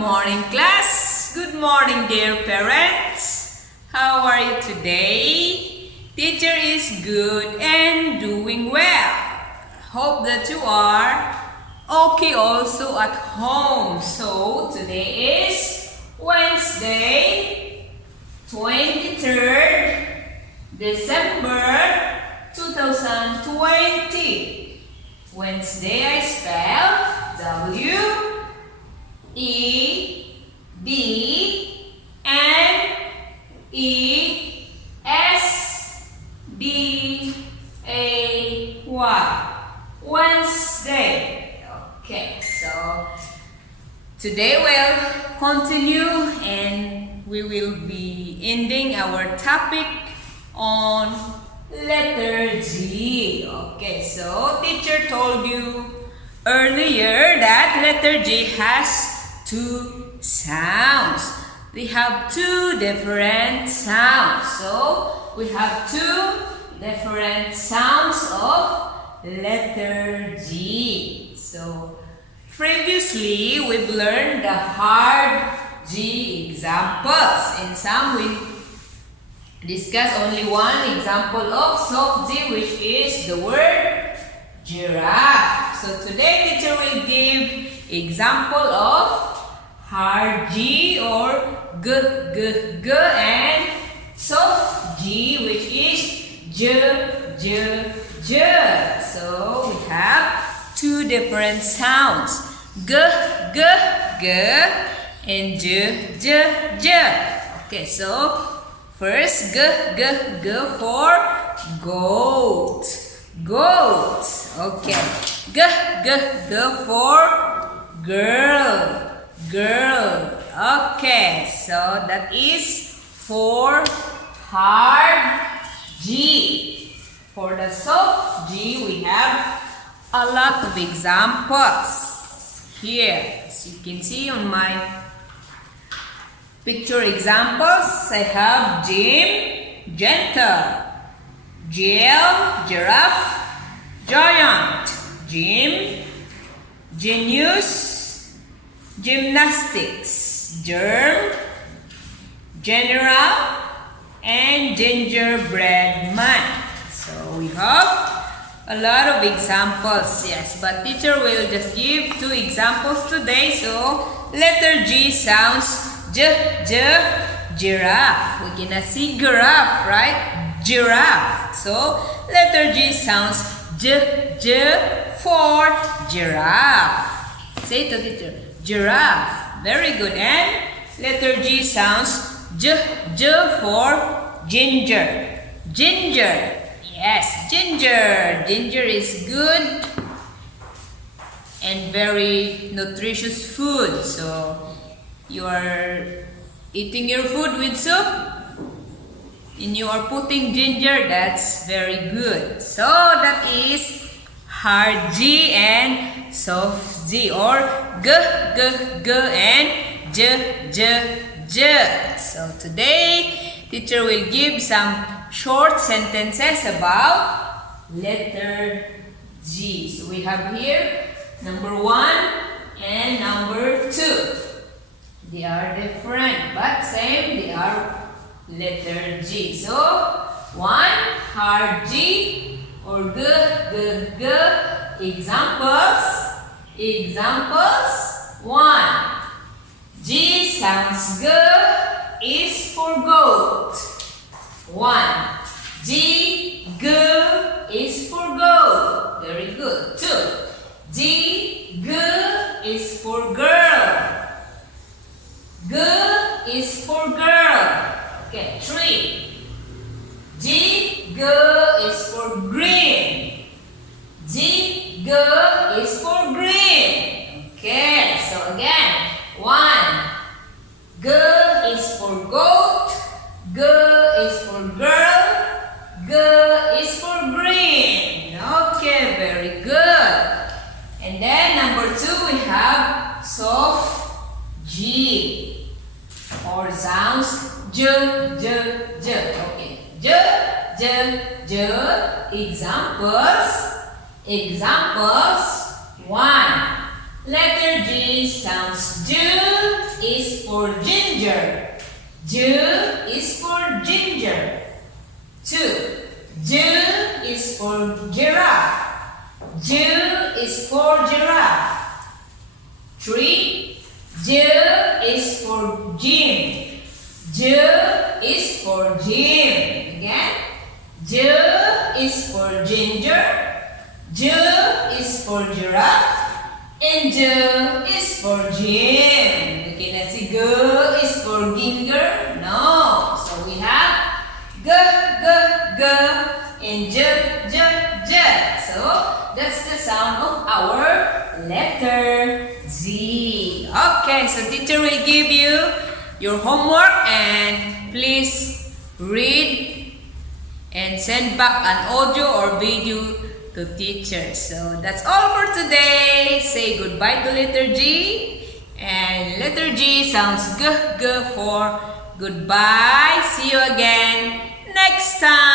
morning, class. Good morning, dear parents. How are you today? Teacher is good and doing well. Hope that you are okay also at home. So, today is Wednesday, 23rd December 2020. Wednesday I spell W-E-D-N-E-S-D-A-Y. Wednesday. Okay, so today we'll continue and we will be ending our topic on letter G. Okay, so teacher told you earlier that letter G has two sounds. We have two different sounds. So we have two different sounds of letter G. So previously we've learned the hard G examples. In some we discuss only one example of soft G, which is the word giraffe. So today teacher will give example of hard G or G, and soft G, which is J. So we have two different sounds, G, and J. Okay, so first, G for goat. Okay. G for girl. Okay, so that is for hard G. For the soft G, we have a lot of examples here. As you can see on my picture examples, I have Jim, gentle, Jill, giraffe, giant, Jim, genius, gymnastics, germ, general, and gingerbread man. So we have a lot of examples, yes, but teacher will just give two examples today. So letter G sounds giraffe. We cannot see giraffe, right? Giraffe. So letter G sounds J for giraffe. Say it to teacher. Giraffe. Very good. And letter G sounds J for ginger. Yes, ginger. Ginger is good and very nutritious food. So you are eating your food with soup and you are putting ginger, that's very good. So that is hard G and soft G, or G and J. So today teacher will give some short sentences about letter G. So we have here number 1 and number 2. They are different but same, they are letter G. So 1, hard G or G. Examples 1. G sounds G is for goat. 1. G is for goat. Very good. 2. G is for girl. G is for girl. Okay. 3. G is for green. G is for green. Okay. So again, 1. G is for goat. G is for girl. G is for green. Okay, very good. And then number 2, we have soft G or sounds J. Okay, J. Examples 1. Letter G sounds J is for ginger. J is for ginger. 2. J is for giraffe. J is for giraffe. 3. J is for gym. J is for gym. Again. J is for ginger. J is for giraffe. And J is for gym. Okay, let's see. G is for ginger. No. So we have G, and J. So that's the sound of our letter Z. Okay, so teacher will give you your homework and please read and send back an audio or video to teacher. So that's all for today. Say goodbye to letter G. And letter G sounds G for goodbye. See you again next time.